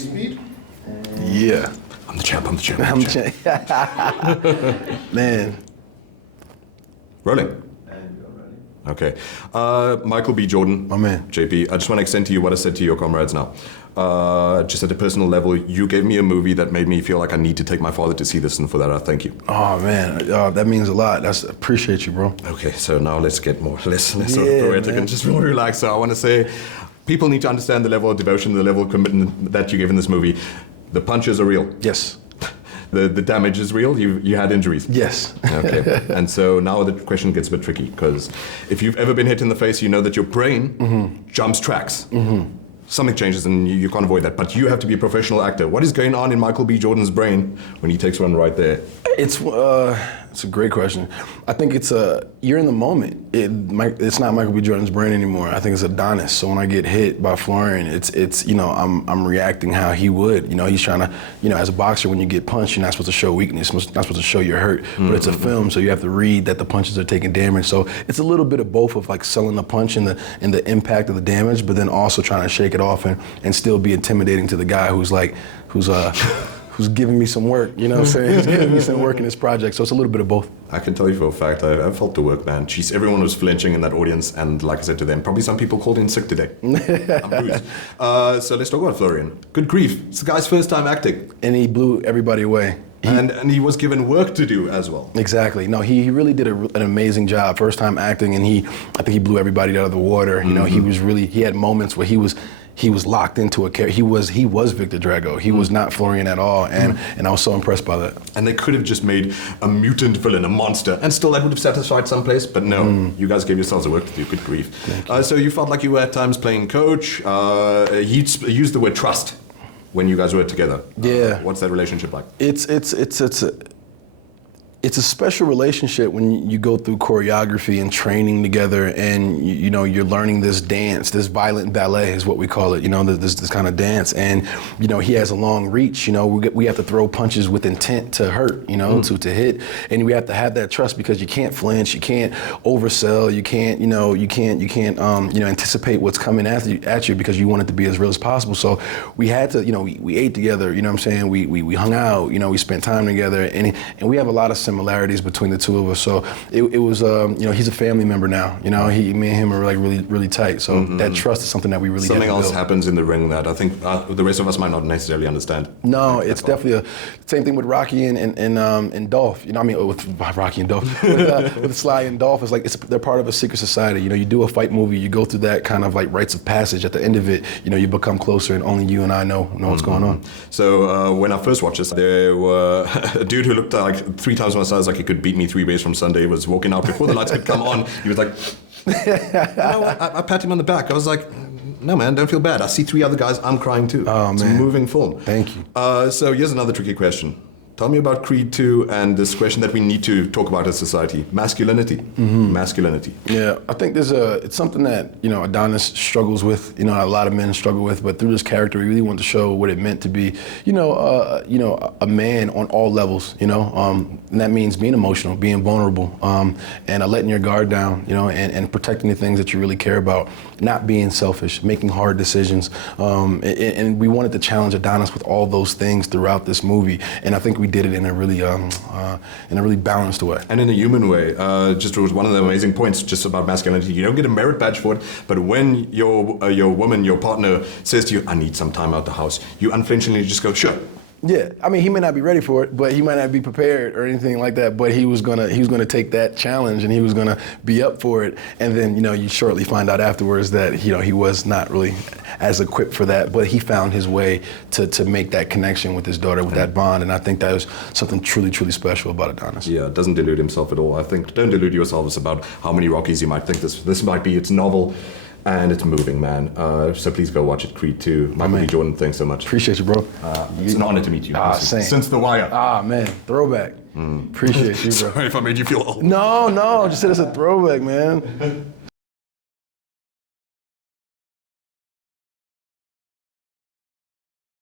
Speed? Yeah. I'm the champ. I'm the champ. Man. Rolling. Okay. Michael B. Jordan. My man. JP, I just want to extend to you what I said to your comrades now. Just at a personal level, you gave me a movie that made me feel like I need to take my father to see this, and for that I thank you. Oh man, that means a lot. Appreciate you, bro. Okay, so now let's get more less sort of poetic and just more relaxed. So I want to say, people need to understand the level of devotion, the level of commitment that you give in this movie. The punches are real. Yes. The damage is real. You had injuries. Yes. Okay. And so now the question gets a bit tricky, because if you've ever been hit in the face, you know that your brain jumps tracks. Something changes and you can't avoid that. But you have to be a professional actor. What is going on in Michael B. Jordan's brain when he takes one right there? It's a great question. I think you're in the moment. It's not Michael B. Jordan's brain anymore. I think it's Adonis. So when I get hit by Florian, it's I'm reacting how he would. He's trying to, as a boxer, when you get punched, you're not supposed to show weakness. You're not supposed to show you're hurt. But it's a film, so you have to read that the punches are taking damage. So it's a little bit of both of like selling the punch and the impact of the damage, but then also trying to shake it off and still be intimidating to the guy who's giving me some work, you know what I'm saying? He's giving me some work in this project, so it's a little bit of both. I can tell you for a fact, I felt the work, man. Jeez, everyone was flinching in that audience, and like I said to them, probably some people called in sick today. I'm bruised. So let's talk about Florian. Good grief, it's the guy's first time acting. And he blew everybody away. And he was given work to do as well. Exactly. No, he really did an amazing job. First time acting, and I think he blew everybody out of the water. He had moments where he was locked into a character. He was Victor Drago. He was not Florian at all, and I was so impressed by that. And they could have just made a mutant villain, a monster, and still that would have satisfied someplace, but no, you guys gave yourselves the work to do. Good grief. So you felt like you were at times playing coach. He used the word trust when you guys were together. Yeah. What's that relationship like? It's a special relationship when you go through choreography and training together, and you're learning this dance, this violent ballet is what we call it. This kind of dance, and he has a long reach. We have to throw punches with intent to hurt, to hit, and we have to have that trust because you can't flinch, you can't oversell, you can't anticipate what's coming at you because you want it to be as real as possible. So we had to, we ate together. You know what I'm saying? We hung out. We spent time together, and we have a lot of similarities between the two of us. So it was, he's a family member now. Me and him are like really, really tight. So that trust is something that we really Something else build. happens in the ring that I think the rest of us might not necessarily understand. No, it's definitely same thing with Rocky and Dolph. With Rocky and Dolph, with Sly and Dolph, it's like they're part of a secret society. You do a fight movie, you go through that kind of like rites of passage. At the end of it, you become closer, and only you and I know what's going on. So when I first watched this, there were a dude who looked like 3 times my size, like he could beat me 3 ways from Sunday, was walking out before the lights could come on. He was like, I pat him on the back. I was like, no man, don't feel bad. I see 3 other guys, I'm crying too. Oh, it's man. a moving film. Thank you. So here's another tricky question. Tell me about Creed 2 and this question that we need to talk about as society. Masculinity. Masculinity. Yeah, I think it's something that, Adonis struggles with, a lot of men struggle with, but through this character, we really want to show what it meant to be, a man on all levels, and that means being emotional, being vulnerable, and letting your guard down, and protecting the things that you really care about, not being selfish, making hard decisions, and we wanted to challenge Adonis with all those things throughout this movie, and I think we did it in a really balanced way. And in a human way. Just was one of the amazing points just about masculinity. You don't get a merit badge for it, but when your woman, your partner says to you, I need some time out the house, you unflinchingly just go, sure. Yeah, he may not be ready for it, but he might not be prepared or anything like that. But he was gonna take that challenge, and he was gonna be up for it. And then you shortly find out afterwards that he was not really as equipped for that. But he found his way to make that connection with his daughter, with that bond. And I think that was something truly, truly special about Adonis. Yeah, doesn't delude himself at all. I think don't delude yourselves about how many Rockies you might think this might be. It's novel. And it's moving, man. So please go watch it, Creed 2. Michael B. Jordan, thanks so much. Appreciate you, bro. It's an honor to meet you. Same. Since The Wire. Man, throwback. Appreciate you, bro. Sorry if I made you feel old. No, just said it's a throwback, man.